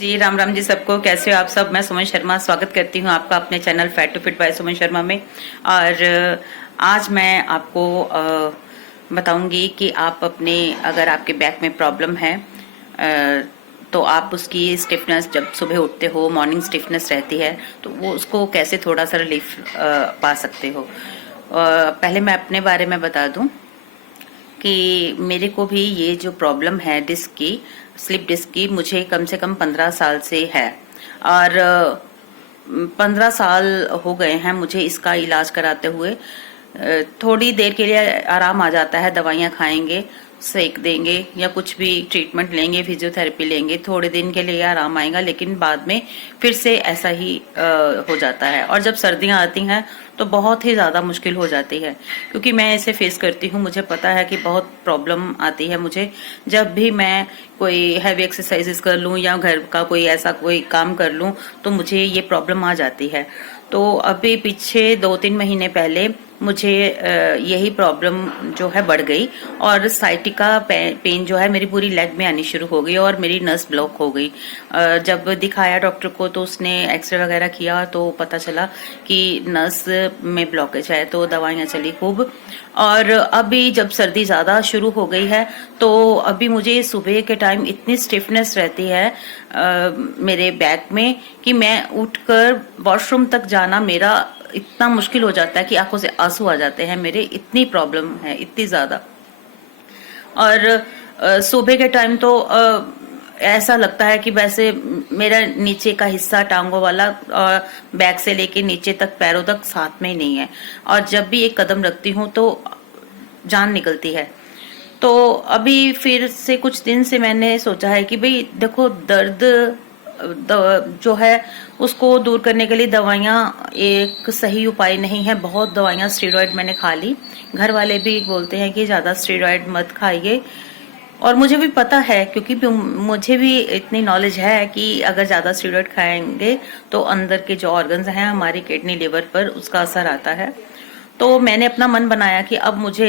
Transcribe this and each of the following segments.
जी राम राम जी सबको। कैसे हो आप सब? मैं सुमन शर्मा स्वागत करती हूँ आपका अपने channel fat to fit by Suman Sharma में। और आज मैं आपको बताऊंगी कि आप अपने अगर आपके बैक में प्रॉब्लम है तो आप उसकी स्टिफनेस, जब सुबह उठते हो मॉर्निंग स्टिफनेस रहती है, तो वो उसको कैसे थोड़ा सा रिलीफ पा सकते हो। पहले मैं अपने बारे में बता दूं कि मेरे को भी ये जो प्रॉब्लम है डिस्क की, स्लिप डिस्क की, मुझे कम से कम 15 साल से है। और 15 साल हो गए हैं मुझे इसका इलाज कराते हुए। थोड़ी देर के लिए आराम आ जाता है, दवाइयाँ खाएंगे, सेक देंगे या कुछ भी ट्रीटमेंट लेंगे, फिजियोथेरेपी लेंगे, थोड़े दिन के लिए आराम आएगा, लेकिन बाद में फिर से ऐसा ही हो जाता है। और जब सर्दियाँ आती हैं तो बहुत ही ज़्यादा मुश्किल हो जाती है, क्योंकि मैं इसे फेस करती हूँ। मुझे पता है कि बहुत प्रॉब्लम आती है मुझे जब भी मैं कोई हैवी एक्सरसाइजेस कर लूँ या घर का कोई ऐसा कोई काम कर लूँ, तो मुझे ये प्रॉब्लम आ जाती है। तो अभी पीछे 2-3 महीने पहले मुझे यही प्रॉब्लम जो है बढ़ गई और साइटिका पेन जो है मेरी पूरी लेग में आनी शुरू हो गई और मेरी नस ब्लॉक हो गई। जब दिखाया डॉक्टर को तो उसने एक्सरे वगैरह किया तो पता चला कि नस में ब्लॉकेज है, तो दवाइयाँ चली खूब। और अभी जब सर्दी ज़्यादा शुरू हो गई है तो अभी मुझे सुबह के टाइम इतनी स्टिफनेस रहती है मेरे बैक में कि मैं उठकर वॉशरूम तक जाना मेरा इतना मुश्किल हो जाता है कि आंखों से आंसू आ जाते हैं मेरे। इतनी प्रॉब्लम है, इतनी ज्यादा। और सुबह के टाइम तो ऐसा लगता है कि वैसे मेरा नीचे का हिस्सा टांगों वाला और बैक से लेके नीचे तक पैरों तक साथ में ही नहीं है, और जब भी एक कदम रखती हूँ तो जान निकलती है। तो अभी फिर से कुछ दिन से मैंने सोचा है कि भाई देखो, दर्द जो है उसको दूर करने के लिए दवाइयाँ एक सही उपाय नहीं है। बहुत दवाइयाँ स्टेरॉइड मैंने खा ली। घर वाले भी बोलते हैं कि ज़्यादा स्टेरॉइड मत खाइए, और मुझे भी पता है, क्योंकि मुझे भी इतनी नॉलेज है कि अगर ज़्यादा स्टेरॉइड खाएंगे तो अंदर के जो ऑर्गन्स हैं हमारी किडनी लिवर पर उसका असर आता है। तो मैंने अपना मन बनाया कि अब मुझे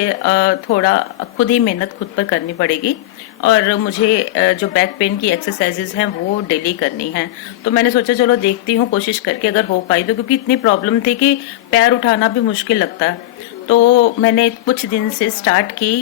थोड़ा खुद ही मेहनत खुद पर करनी पड़ेगी, और मुझे जो बैक पेन की एक्सरसाइजेज हैं वो डेली करनी है। तो मैंने सोचा चलो देखती हूँ कोशिश करके अगर हो पाई तो, क्योंकि इतनी प्रॉब्लम थी कि पैर उठाना भी मुश्किल लगता है। तो मैंने कुछ दिन से स्टार्ट की।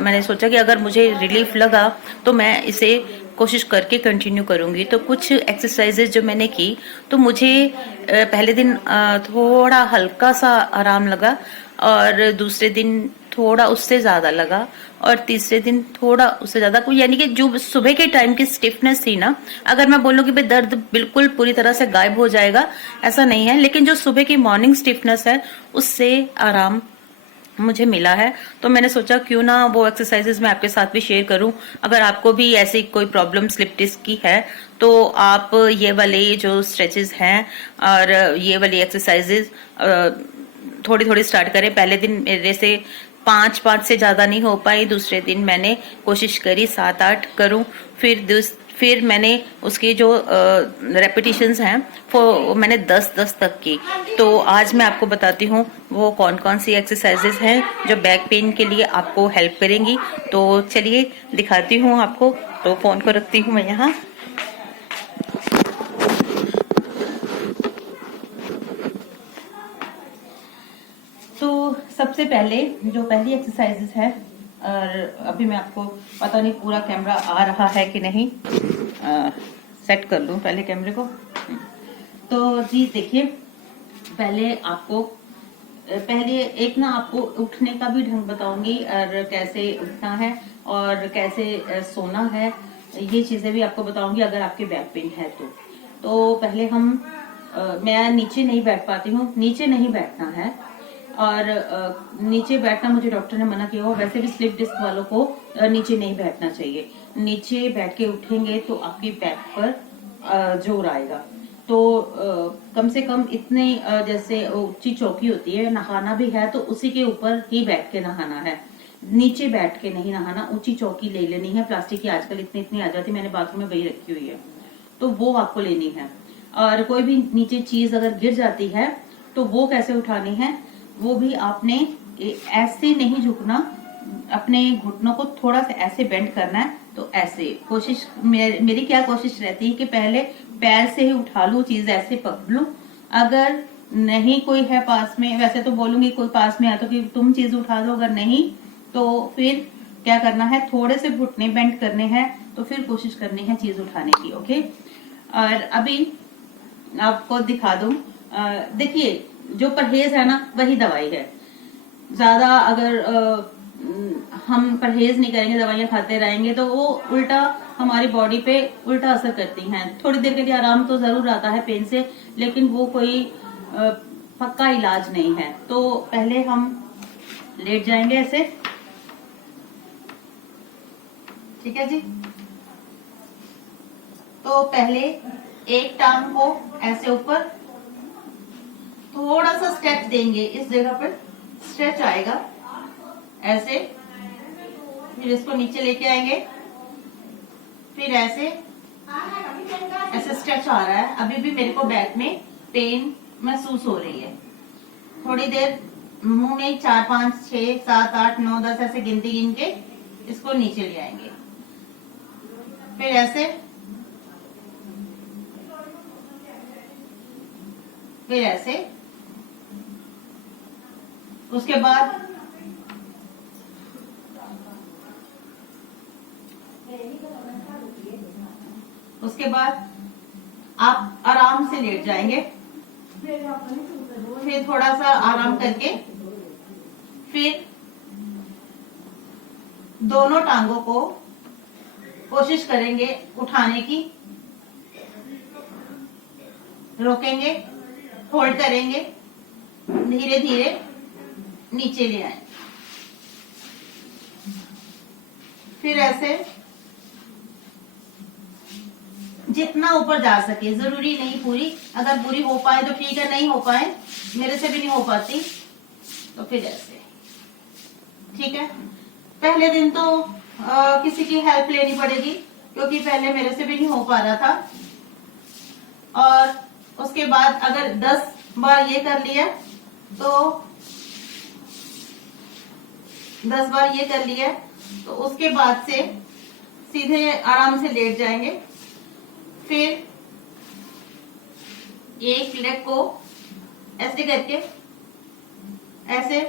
मैंने सोचा कि अगर मुझे रिलीफ लगा तो मैं इसे कोशिश करके कंटिन्यू करूंगी। तो कुछ एक्सरसाइजेज जो मैंने की तो मुझे पहले दिन थोड़ा हल्का सा आराम लगा, और दूसरे दिन थोड़ा उससे ज्यादा लगा, और तीसरे दिन थोड़ा उससे ज्यादा। कोई यानी कि जो सुबह के टाइम की स्टिफनेस थी ना, अगर मैं बोलूं कि भाई दर्द बिल्कुल पूरी तरह से गायब हो जाएगा, ऐसा नहीं है, लेकिन जो सुबह की मॉर्निंग स्टिफनेस है उससे आराम मुझे मिला है। तो मैंने सोचा क्यों ना वो एक्सरसाइजेज मैं आपके साथ भी शेयर करूं। अगर आपको भी ऐसी कोई प्रॉब्लम स्लिप डिस्क की है तो आप ये वाले जो स्ट्रेचेस हैं और ये वाली एक्सरसाइजेज थोड़ी थोड़ी स्टार्ट करें। पहले दिन मेरे से 5 से ज्यादा नहीं हो पाई, दूसरे दिन मैंने कोशिश करी 7-8 करूं, फिर मैंने उसकी जो रेपिटेशंस हैं वो मैंने 10-10 तक की। तो आज मैं आपको बताती हूँ वो कौन कौन सी एक्सरसाइजेज हैं जो बैक पेन के लिए आपको हेल्प करेंगी। तो चलिए दिखाती हूँ आपको। तो फोन को रखती हूँ मैं यहाँ। तो सबसे पहले जो पहली एक्सरसाइजेज है, और अभी मैं आपको पता नहीं पूरा कैमरा आ रहा है कि नहीं, सेट कर लूं पहले कैमरे को। तो जी देखिए, पहले एक ना आपको उठने का भी ढंग बताऊंगी, और कैसे उठना है और कैसे सोना है, ये चीजें भी आपको बताऊंगी अगर आपके बैक पेन है तो पहले मैं नीचे नहीं बैठ पाती हूँ, नीचे नहीं बैठना है। और नीचे बैठना मुझे डॉक्टर ने मना किया हुआ। वैसे भी स्लिप डिस्क वालों को नीचे नहीं बैठना चाहिए। नीचे बैठ के उठेंगे तो आपकी बैक पर जोर आएगा। तो कम से कम इतने जैसे ऊंची चौकी होती है, नहाना भी है तो उसी के ऊपर ही बैठ के नहाना है, नीचे बैठ के नहीं नहाना। ऊंची चौकी ले लेनी है, प्लास्टिक की आजकल इतनी आ जाती है, मैंने बाथरूम में वही रखी हुई है, तो वो आपको लेनी है। और कोई भी नीचे चीज अगर गिर जाती है तो वो कैसे उठानी है, वो भी आपने ऐसे नहीं झुकना, अपने घुटनों को थोड़ा सा ऐसे बेंड करना है। तो ऐसे कोशिश, मेरी क्या कोशिश रहती है कि पहले पैर से ही उठा लूं, चीज ऐसे पकड़ लूं। अगर नहीं कोई है पास में, वैसे तो बोलूंगी कोई पास में है तो कि तुम चीज उठा दो, अगर नहीं तो फिर क्या करना है, थोड़े से घुटने बेंड करने हैं, तो फिर कोशिश करनी है चीज उठाने की। ओके, और अभी आपको दिखा दूं। देखिए, जो परहेज है ना वही दवाई है। ज्यादा अगर हम परहेज नहीं करेंगे, दवाइयां खाते रहेंगे, तो वो उल्टा हमारी बॉडी पे उल्टा असर करती हैं। थोड़ी देर के लिए आराम तो जरूर आता है पेन से, लेकिन वो कोई पक्का इलाज नहीं है। तो पहले हम लेट जाएंगे ऐसे, ठीक है जी। तो पहले एक टांग को ऐसे ऊपर थोड़ा सा स्ट्रेच देंगे, इस जगह पर स्ट्रेच आएगा ऐसे, फिर इसको नीचे लेके आएंगे, फिर ऐसे ऐसे स्ट्रेच आ रहा है। अभी भी मेरे को बैक में पेन महसूस हो रही है। थोड़ी देर मुंह में 4 5 6 7 8 9 10 ऐसे गिनती गिन के इसको नीचे ले आएंगे, फिर ऐसे, फिर ऐसे। उसके बाद आप आराम से लेट जाएंगे, फिर थोड़ा सा आराम करके फिर दोनों टांगों को कोशिश करेंगे उठाने की, रोकेंगे, होल्ड करेंगे, धीरे धीरे नीचे ले आए, फिर ऐसे जितना ऊपर जा सके, जरूरी नहीं पूरी, अगर पूरी हो पाए तो ठीक है, नहीं हो पाए, मेरे से भी नहीं हो पाती, तो फिर ऐसे, ठीक है। पहले दिन तो किसी की हेल्प लेनी पड़ेगी, क्योंकि पहले मेरे से भी नहीं हो पा रहा था। और उसके बाद अगर 10 बार ये कर लिया तो 10 बार ये कर लिया, तो उसके बाद से सीधे आराम से लेट जाएंगे। फिर एक लेग को ऐसे करके ऐसे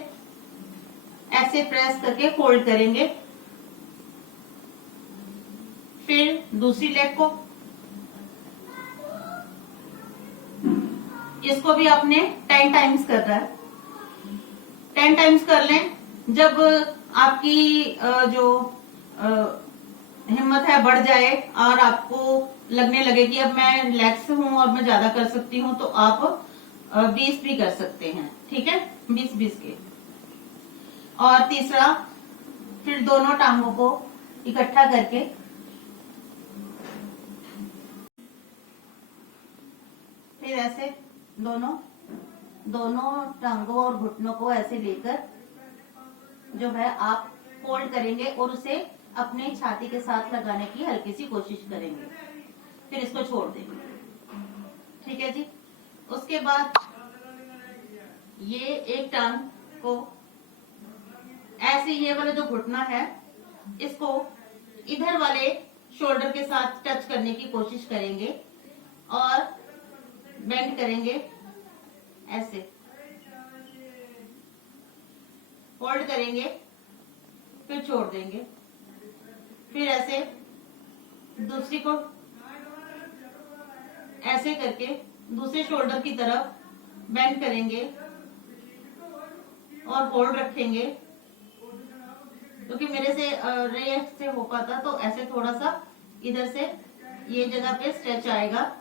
ऐसे प्रेस करके फोल्ड करेंगे, फिर दूसरी लेग को, इसको भी आपने 10 टाइम्स करना है। 10 टाइम्स कर लें। जब आपकी जो हिम्मत है बढ़ जाए और आपको लगने लगे कि अब मैं रिलैक्स हूं और मैं ज्यादा कर सकती हूं, तो आप 20 भी कर सकते हैं, ठीक है, 20-20 के। और तीसरा, फिर दोनों टांगों को इकट्ठा करके फिर ऐसे दोनों टांगों और घुटनों को ऐसे लेकर जो है आप फोल्ड करेंगे और उसे अपने छाती के साथ लगाने की हल्की सी कोशिश करेंगे, फिर इसको छोड़ देंगे, ठीक है जी। उसके बाद ये एक टांग को ऐसे, ये वाला जो घुटना है इसको इधर वाले शोल्डर के साथ टच करने की कोशिश करेंगे और बेंड करेंगे, ऐसे होल्ड करेंगे, फिर छोड़ देंगे, फिर ऐसे दूसरी को ऐसे करके दूसरे शोल्डर की तरफ बेंड करेंगे और होल्ड रखेंगे, क्योंकि मेरे से रेयर से हो पाता, तो ऐसे थोड़ा सा इधर से ये जगह पे स्ट्रेच आएगा,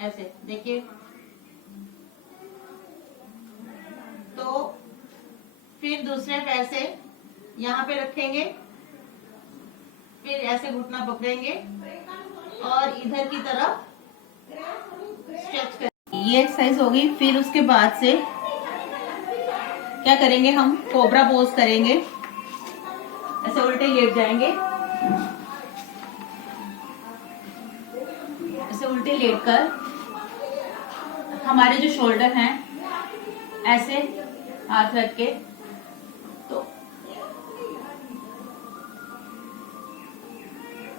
ऐसे देखिए। तो फिर दूसरे पैर से यहाँ पे रखेंगे, फिर ऐसे घुटना पकड़ेंगे और इधर की तरफ स्ट्रेच करेंगे। ये एक्सरसाइज होगी। फिर उसके बाद से क्या करेंगे, हम कोबरा पोज करेंगे, ऐसे उल्टे लेट जाएंगे, ऐसे उल्टे लेटकर हमारे जो शोल्डर हैं ऐसे हाथ रख के, तो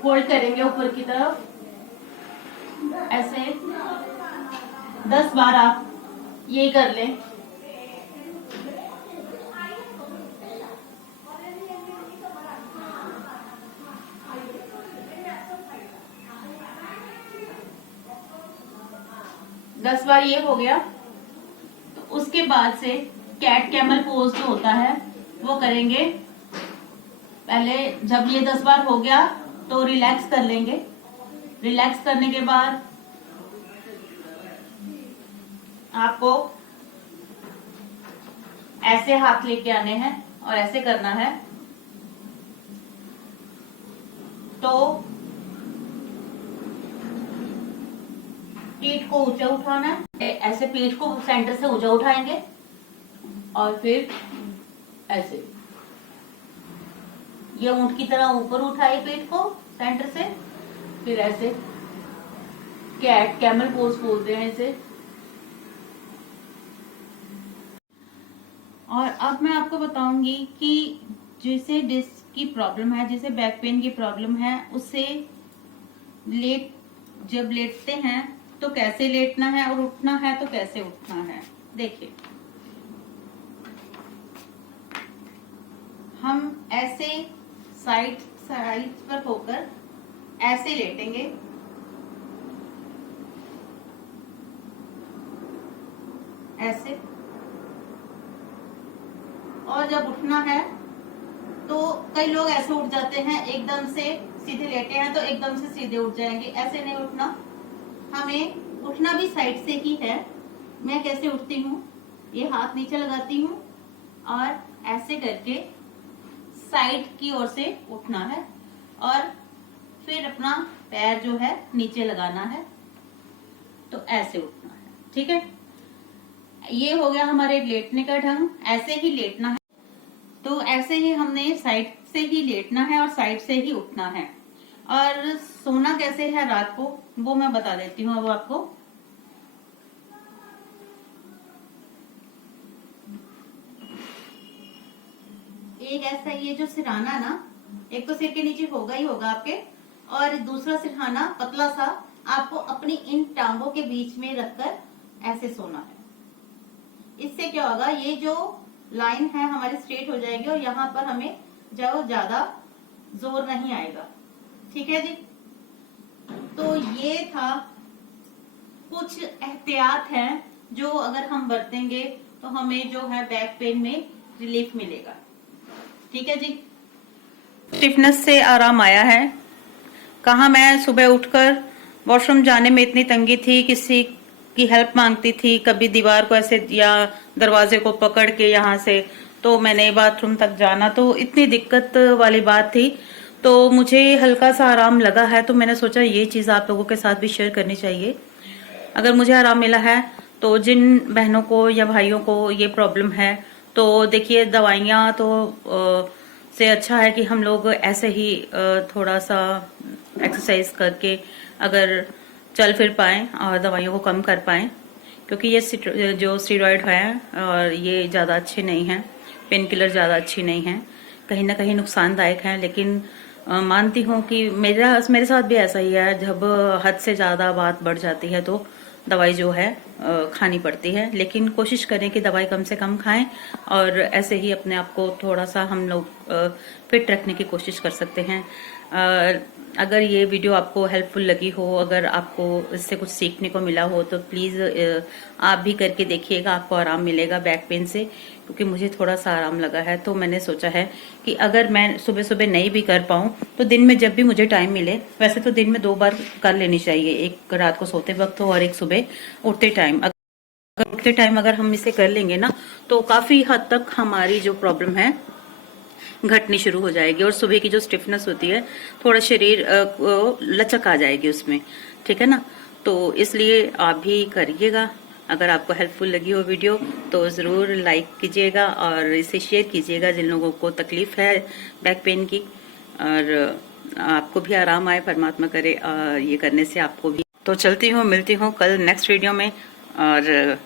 फोल्ड करेंगे ऊपर की तरफ, ऐसे 10 बार आप ये कर लें। दस बार ये हो गया, तो उसके बाद से कैट कैमल पोज जो होता है वो करेंगे। पहले जब ये 10 बार हो गया तो रिलैक्स कर लेंगे। रिलैक्स करने के बाद आपको ऐसे हाथ लेके आने हैं और ऐसे करना है। तो पीठ को ऊंचा उठाना है, ऐसे पीठ को सेंटर से ऊंचा उठाएंगे और फिर ऐसे ये ऊंट की तरह ऊपर उठाए पीठ को सेंटर से, फिर ऐसे कैट कैमल पोज बोलते हैं इसे। और अब मैं आपको बताऊंगी कि जिसे डिस्क की प्रॉब्लम है, जिसे बैक पेन की प्रॉब्लम है, उसे जब लेटते हैं तो कैसे लेटना है और उठना है तो कैसे उठना है। देखिए, हम ऐसे साइड पर होकर ऐसे लेटेंगे, ऐसे। और जब उठना है तो कई लोग ऐसे उठ जाते हैं, एकदम से सीधे लेटे हैं तो एकदम से सीधे उठ जाएंगे, ऐसे नहीं उठना। हमें उठना भी साइड से ही है। मैं कैसे उठती हूँ, ये हाथ नीचे लगाती हूँ और ऐसे करके साइड की ओर से उठना है और फिर अपना पैर जो है नीचे लगाना है, तो ऐसे उठना है। ठीक है, ये हो गया हमारे लेटने का ढंग। ऐसे ही लेटना है, तो ऐसे ही हमने साइड से ही लेटना है और साइड से ही उठना है। और सोना कैसे है रात को, वो मैं बता देती हूँ अब आपको। एक ऐसा ये जो सिरहाना ना, एक तो सिर के नीचे होगा ही होगा आपके, और दूसरा सिरहाना पतला सा आपको अपनी इन टांगों के बीच में रखकर ऐसे सोना है। इससे क्या होगा, ये जो लाइन है हमारी स्ट्रेट हो जाएगी और यहाँ पर हमें जो ज्यादा जोर नहीं आएगा। ठीक है जी, तो ये था कुछ एहतियात हैं जो अगर हम बरतेंगे तो हमें जो है बैक पेन में रिलीफ मिलेगा। ठीक है जी, स्टिफनेस से आराम आया है। कहा मैं सुबह उठकर वॉशरूम जाने में इतनी तंगी थी, किसी की हेल्प मांगती थी, कभी दीवार को ऐसे या दरवाजे को पकड़ के यहाँ से तो मैंने बाथरूम तक जाना, तो इतनी दिक्कत वाली बात थी। तो मुझे हल्का सा आराम लगा है, तो मैंने सोचा ये चीज आप लोगों के साथ भी शेयर करनी चाहिए। अगर मुझे आराम मिला है तो जिन बहनों को या भाइयों को ये प्रॉब्लम है, तो देखिए दवाइयाँ तो से अच्छा है कि हम लोग ऐसे ही थोड़ा सा एक्सरसाइज करके अगर चल फिर पाएं और दवाइयों को कम कर पाएं, क्योंकि ये जो स्टेरॉइड है और ये ज़्यादा अच्छे नहीं हैं, पेन किलर ज़्यादा अच्छी नहीं हैं, कहीं ना कहीं नुकसानदायक हैं। लेकिन मानती हूँ कि मेरे साथ भी ऐसा ही है, जब हद से ज़्यादा बात बढ़ जाती है तो दवाई जो है खानी पड़ती है। लेकिन कोशिश करें कि दवाई कम से कम खाएं और ऐसे ही अपने आप को थोड़ा सा हम लोग फिट रखने की कोशिश कर सकते हैं। अगर ये वीडियो आपको हेल्पफुल लगी हो, अगर आपको इससे कुछ सीखने को मिला हो, तो प्लीज़ आप भी करके देखिएगा, आपको आराम मिलेगा बैक पेन से। क्योंकि मुझे थोड़ा सा आराम लगा है, तो मैंने सोचा है कि अगर मैं सुबह सुबह नहीं भी कर पाऊँ तो दिन में जब भी मुझे टाइम मिले, वैसे तो दिन में 2 बार कर लेनी चाहिए, एक रात को सोते वक्त हो और एक सुबह उठते टाइम। अगर उठते टाइम अगर हम इसे कर लेंगे ना, तो काफ़ी हद तक हमारी जो प्रॉब्लम है घटनी शुरू हो जाएगी और सुबह की जो स्टिफनेस होती है, थोड़ा शरीर लचक आ जाएगी उसमें। ठीक है ना, तो इसलिए आप भी करिएगा। अगर आपको हेल्पफुल लगी हो वीडियो तो ज़रूर लाइक कीजिएगा और इसे शेयर कीजिएगा जिन लोगों को तकलीफ है बैक पेन की, और आपको भी आराम आए, परमात्मा करे और ये करने से आपको भी। तो चलती हूँ, मिलती हूँ कल नेक्स्ट वीडियो में, और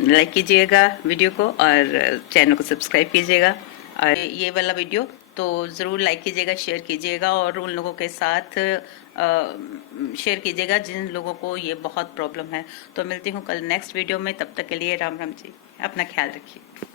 लाइक कीजिएगा वीडियो को और चैनल को सब्सक्राइब कीजिएगा। और ये वाला वीडियो तो ज़रूर लाइक कीजिएगा, शेयर कीजिएगा और उन लोगों के साथ शेयर कीजिएगा जिन लोगों को ये बहुत प्रॉब्लम है। तो मिलती हूँ कल नेक्स्ट वीडियो में, तब तक के लिए राम राम जी, अपना ख्याल रखिए।